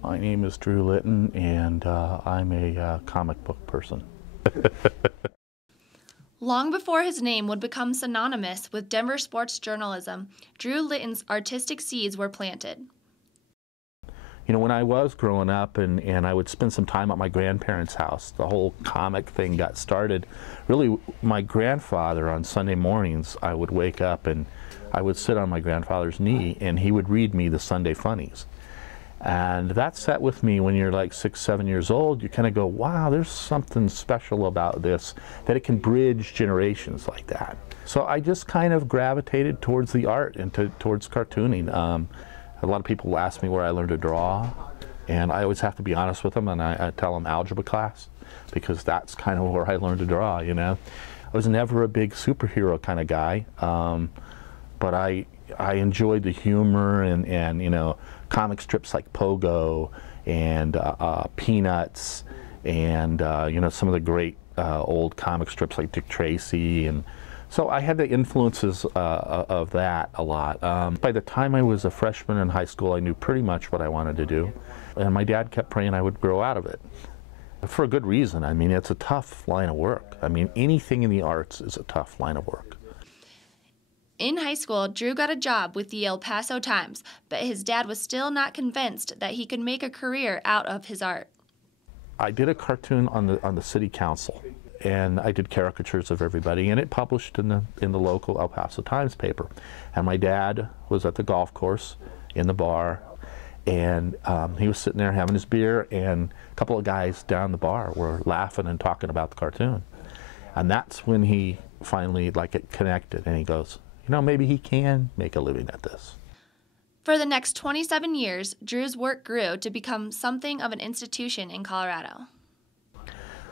My name is Drew Litton, and I'm a comic book person. Long before his name would become synonymous with Denver sports journalism, Drew Litton's artistic seeds were planted. You know, when I was growing up and I would spend some time at my grandparents' house, the whole comic thing got started. Really, my grandfather, on Sunday mornings, I would wake up and I would sit on my grandfather's knee and he would read me the Sunday funnies. And that sat with me when you're like 6, 7 years old. You kind of go, wow, there's something special about this, that it can bridge generations like that. So I just kind of gravitated towards the art and towards cartooning. A lot of people ask me where I learned to draw, and I always have to be honest with them, and I tell them algebra class, because that's kind of where I learned to draw, you know. I was never a big superhero kind of guy, but I enjoyed the humor and you know, comic strips like Pogo and Peanuts and you know, some of the great old comic strips like Dick Tracy. And so I had the influences of that a lot. By the time I was a freshman in high school, I knew pretty much what I wanted to do, and my dad kept praying I would grow out of it. For a good reason. I mean, it's a tough line of work. I mean, anything in the arts is a tough line of work. In high school, Drew got a job with the El Paso Times, but his dad was still not convinced that he could make a career out of his art. I did a cartoon on the city council, and I did caricatures of everybody, and it published in the local El Paso Times paper. And my dad was at the golf course in the bar, and he was sitting there having his beer, and a couple of guys down the bar were laughing and talking about the cartoon. And that's when he finally, like, it connected, and he goes, you know, maybe he can make a living at this. For the next 27 years, Drew's work grew to become something of an institution in Colorado.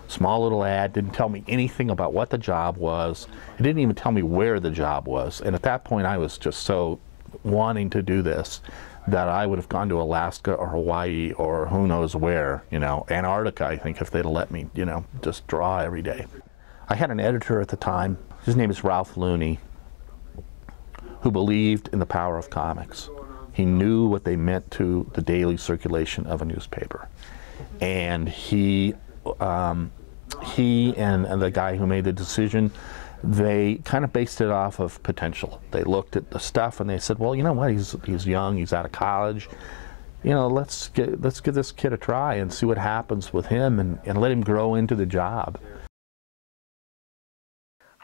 Small little ad, didn't tell me anything about what the job was. It didn't even tell me where the job was. And at that point, I was just so wanting to do this that I would have gone to Alaska or Hawaii or who knows where, you know, Antarctica, I think, if they'd have let me, you know, just draw every day. I had an editor at the time. His name is Ralph Looney, who believed in the power of comics. He knew what they meant to the daily circulation of a newspaper. And he and the guy who made the decision, they kind of based it off of potential. They looked at the stuff and they said, well, you know what, he's young, he's out of college. You know, let's give this kid a try and see what happens with him and let him grow into the job.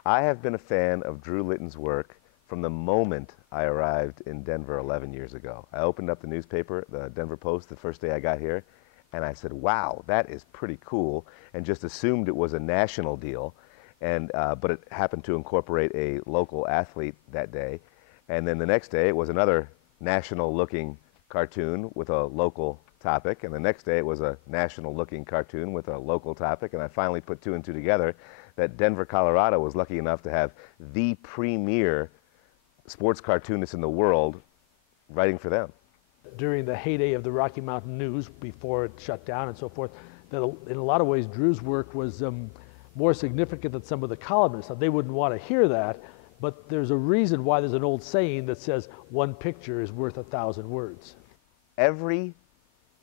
I have been a fan of Drew Litton's work from the moment I arrived in Denver 11 years ago. I opened up the newspaper, the Denver Post, the first day I got here, and I said, wow, that is pretty cool, and just assumed it was a national deal, and but it happened to incorporate a local athlete that day. And then the next day it was another national-looking cartoon with a local topic, and the next day it was a national-looking cartoon with a local topic, and I finally put two and two together that Denver, Colorado was lucky enough to have the premier sports cartoonists in the world writing for them. During the heyday of the Rocky Mountain News, before it shut down and so forth, that in a lot of ways Drew's work was more significant than some of the columnists. Now, they wouldn't want to hear that, but there's a reason why there's an old saying that says one picture is worth 1,000 words. Every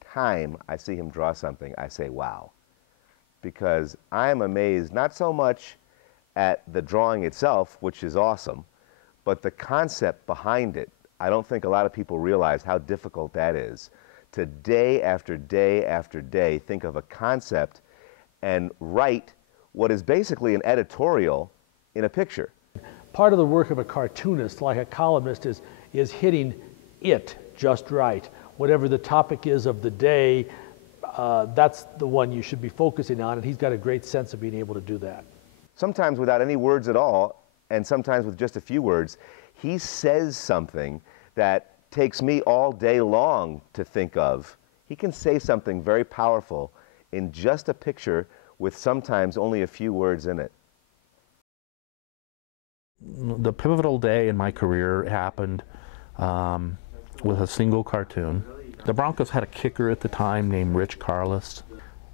time I see him draw something, I say, wow, because I'm amazed not so much at the drawing itself, which is awesome, but the concept behind it. I don't think a lot of people realize how difficult that is, to day after day after day think of a concept and write what is basically an editorial in a picture. Part of the work of a cartoonist, like a columnist, is hitting it just right. Whatever the topic is of the day, that's the one you should be focusing on, and he's got a great sense of being able to do that. Sometimes without any words at all, and sometimes with just a few words, he says something that takes me all day long to think of. He can say something very powerful in just a picture with sometimes only a few words in it. The pivotal day in my career happened with a single cartoon. The Broncos had a kicker at the time named Rich Carlos.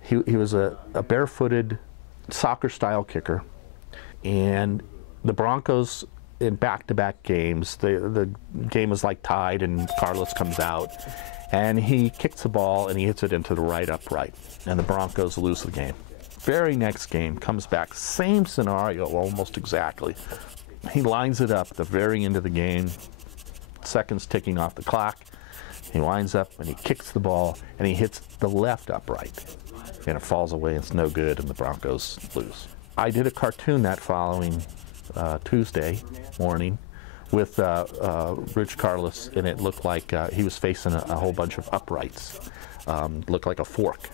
He was a barefooted soccer-style kicker, and the Broncos in back-to-back games, the game was like tied and Carlos comes out, And he kicks the ball and he hits it into the right upright, and the Broncos lose the game. Very next game, comes back, same scenario almost exactly. He lines it up at the very end of the game, seconds ticking off the clock. He lines up and he kicks the ball and he hits the left upright, and it falls away. It's no good, and the Broncos lose. I did a cartoon that following Tuesday morning with Rich Carlos, and it looked like he was facing a whole bunch of uprights, looked like a fork.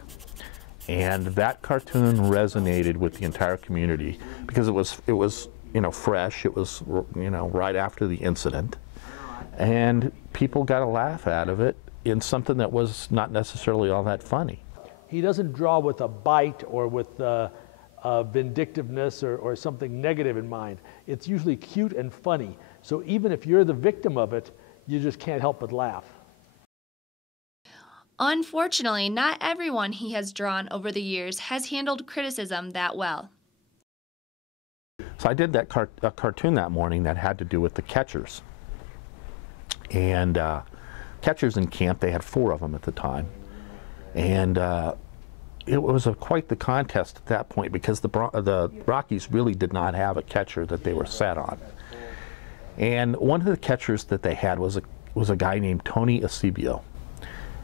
And that cartoon resonated with the entire community because it was fresh. It was right after the incident, and people got a laugh out of it in something that was not necessarily all that funny. He doesn't draw with a bite or with vindictiveness or something negative in mind. It's usually cute and funny. So even if you're the victim of it, you just can't help but laugh. Unfortunately, not everyone he has drawn over the years has handled criticism that well. So I did that cartoon that morning that had to do with the catchers. And catchers in camp, they had 4 of them at the time. And it was quite the contest at that point because the Rockies really did not have a catcher that they were set on. And one of the catchers that they had was a guy named Tony Eusebio.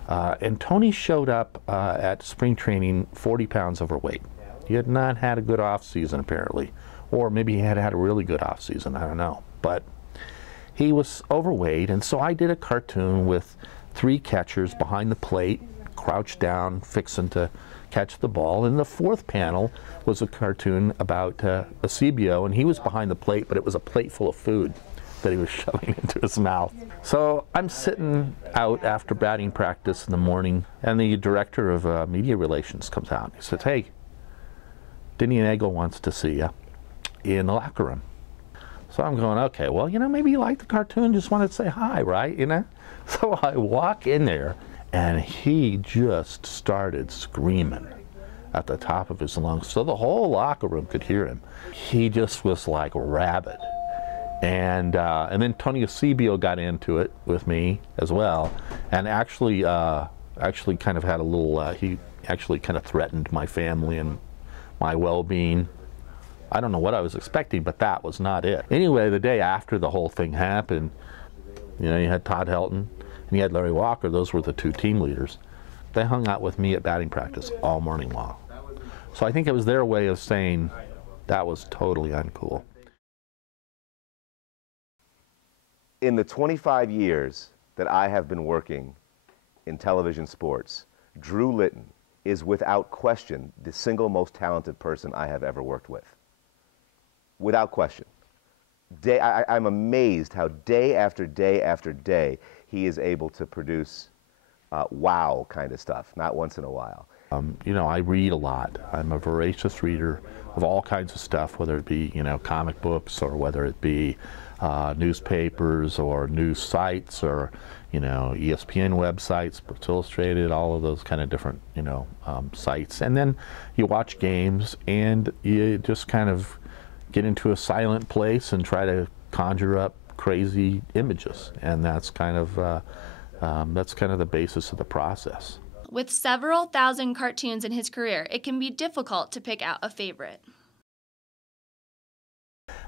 And Tony showed up at spring training 40 pounds overweight. He had not had a good off season apparently, or maybe he had had a really good off season, I don't know. But he was overweight, and so I did a cartoon with 3 catchers behind the plate, crouched down, fixing to catch the ball. And the 4th panel was a cartoon about Eusebio, and he was behind the plate, but it was a plate full of food that he was shoving into his mouth. So I'm sitting out after batting practice in the morning, and the director of media relations comes out. He says, "Hey, Denny Nagel wants to see you in the locker room." So I'm going, okay, well, maybe you like the cartoon, just wanted to say hi, right? So I walk in there, and he just started screaming at the top of his lungs, so the whole locker room could hear him. He just was like rabid. And then Tony Eusebio got into it with me as well, and actually kind of had a little, he actually kind of threatened my family and my well-being. I don't know what I was expecting, but that was not it. Anyway, the day after the whole thing happened, you had Todd Helton and you had Larry Walker. Those were the 2 team leaders. They hung out with me at batting practice all morning long. So I think it was their way of saying that was totally uncool. In the 25 years that I have been working in television sports, Drew Litton is without question the single most talented person I have ever worked with. Without question. I'm amazed how day after day after day he is able to produce wow kind of stuff, not once in a while. I read a lot. I'm a voracious reader of all kinds of stuff, whether it be, comic books or whether it be newspapers or news sites or, ESPN websites, Sports Illustrated, all of those kind of different, sites. And then you watch games and you just kind of get into a silent place and try to conjure up crazy images, and that's kind of the basis of the process. With several thousand cartoons in his career, it can be difficult to pick out a favorite.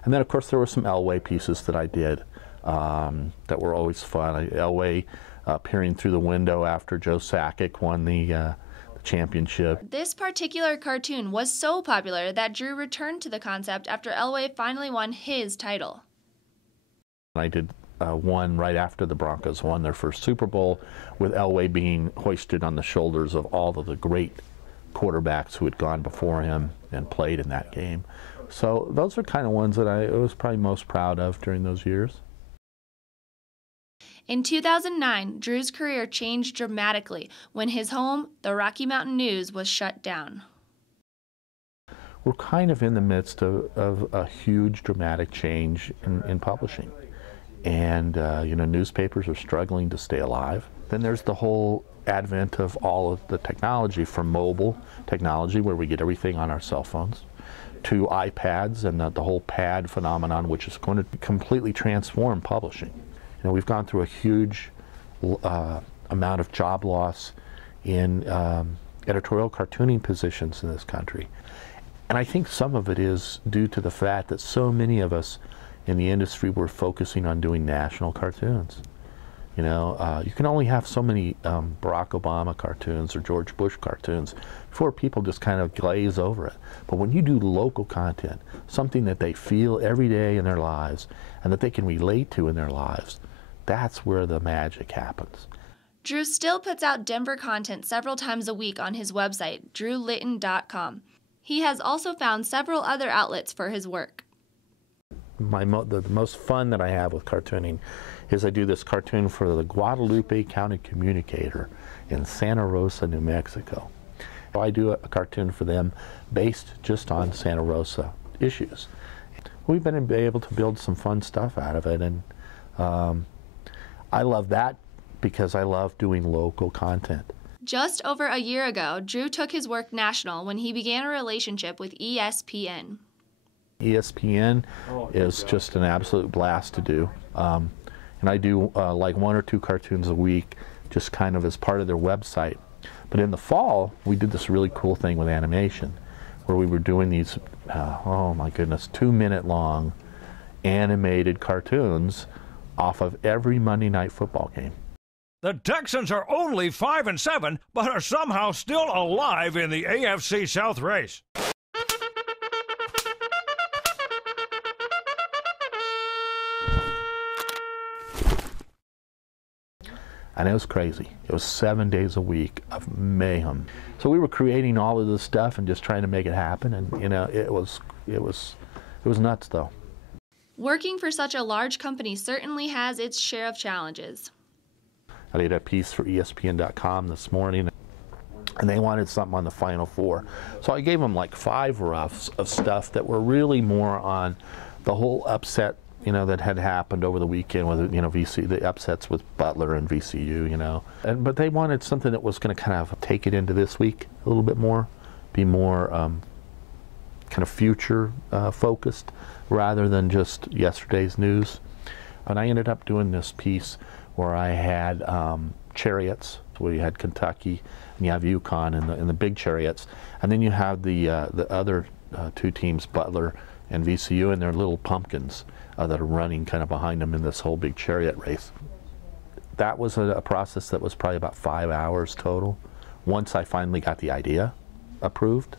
And then, of course, there were some Elway pieces that I did that were always fun. Elway peering through the window after Joe Sakic won the championship. This particular cartoon was so popular that Drew returned to the concept after Elway finally won his title. I did one right after the Broncos won their first Super Bowl, with Elway being hoisted on the shoulders of all of the great quarterbacks who had gone before him and played in that game. So those are kind of ones that I was probably most proud of during those years. In 2009, Drew's career changed dramatically when his home, the Rocky Mountain News, was shut down. We're kind of in the midst of a huge dramatic change in publishing. And, newspapers are struggling to stay alive. Then there's the whole advent of all of the technology, from mobile technology, where we get everything on our cell phones, to iPads and the whole pad phenomenon, which is going to completely transform publishing. We've gone through a huge amount of job loss in editorial cartooning positions in this country. And I think some of it is due to the fact that so many of us in the industry were focusing on doing national cartoons. You know, you can only have so many Barack Obama cartoons or George Bush cartoons before people just kind of glaze over it. But when you do local content, something that they feel every day in their lives and that they can relate to in their lives, that's where the magic happens. Drew still puts out Denver content several times a week on his website, drewlitton.com. He has also found several other outlets for his work. The most fun that I have with cartooning is I do this cartoon for the Guadalupe County Communicator in Santa Rosa, New Mexico. I do a cartoon for them based just on Santa Rosa issues. We've been able to build some fun stuff out of it, and I love that because I love doing local content. Just over a year ago, Drew took his work national when he began a relationship with ESPN. ESPN is just an absolute blast to do. And I do like 1 or 2 cartoons a week, just kind of as part of their website. But in the fall, we did this really cool thing with animation, where we were doing these, oh my goodness, 2-minute long animated cartoons off of every Monday Night Football game. The Texans are only 5-7, but are somehow still alive in the AFC South race. And it was crazy. It was 7 days a week of mayhem. So we were creating all of this stuff and just trying to make it happen, and you know, it was nuts though. Working for such a large company certainly has its share of challenges. I did a piece for ESPN.com this morning, and they wanted something on the Final Four. So I gave them like 5 roughs of stuff that were really more on the whole upset, you know, that had happened over the weekend with, you know, the upsets with Butler and VCU, you know. But they wanted something that was going to kind of take it into this week a little bit more, be more kind of future focused rather than just yesterday's news. And I ended up doing this piece where I had chariots, where you had Kentucky and you have UConn in the big chariots, and then you have the other 2 teams, Butler and VCU, and their little pumpkins that are running kind of behind them in this whole big chariot race. That was a process that was probably about 5 hours total. Once I finally got the idea approved,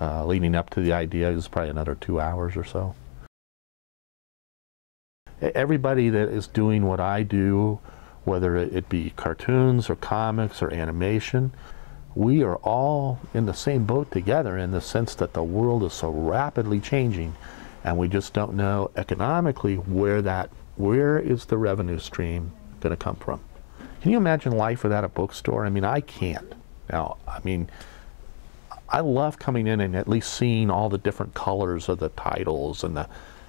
leading up to the idea, it was probably another 2 hours or so. Everybody that is doing what I do, whether it be cartoons or comics or animation, we are all in the same boat together in the sense that the world is so rapidly changing, and we just don't know economically where is the revenue stream going to come from. Can you imagine life without a bookstore? I mean, I can't. Now, I mean, I love coming in and at least seeing all the different colors of the titles, and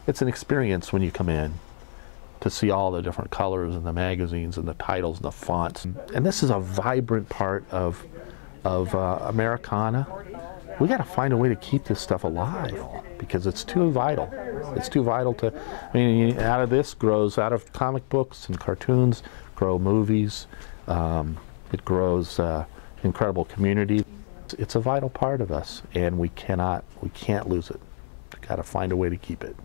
it's an experience when you come in to see all the different colors and the magazines and the titles and the fonts. And this is a vibrant part of Americana. We got to find a way to keep this stuff alive because it's too vital. It's too vital to, I mean, out of comic books and cartoons, grow movies. It grows incredible community. It's a vital part of us, and we can't lose it. Got to find a way to keep it.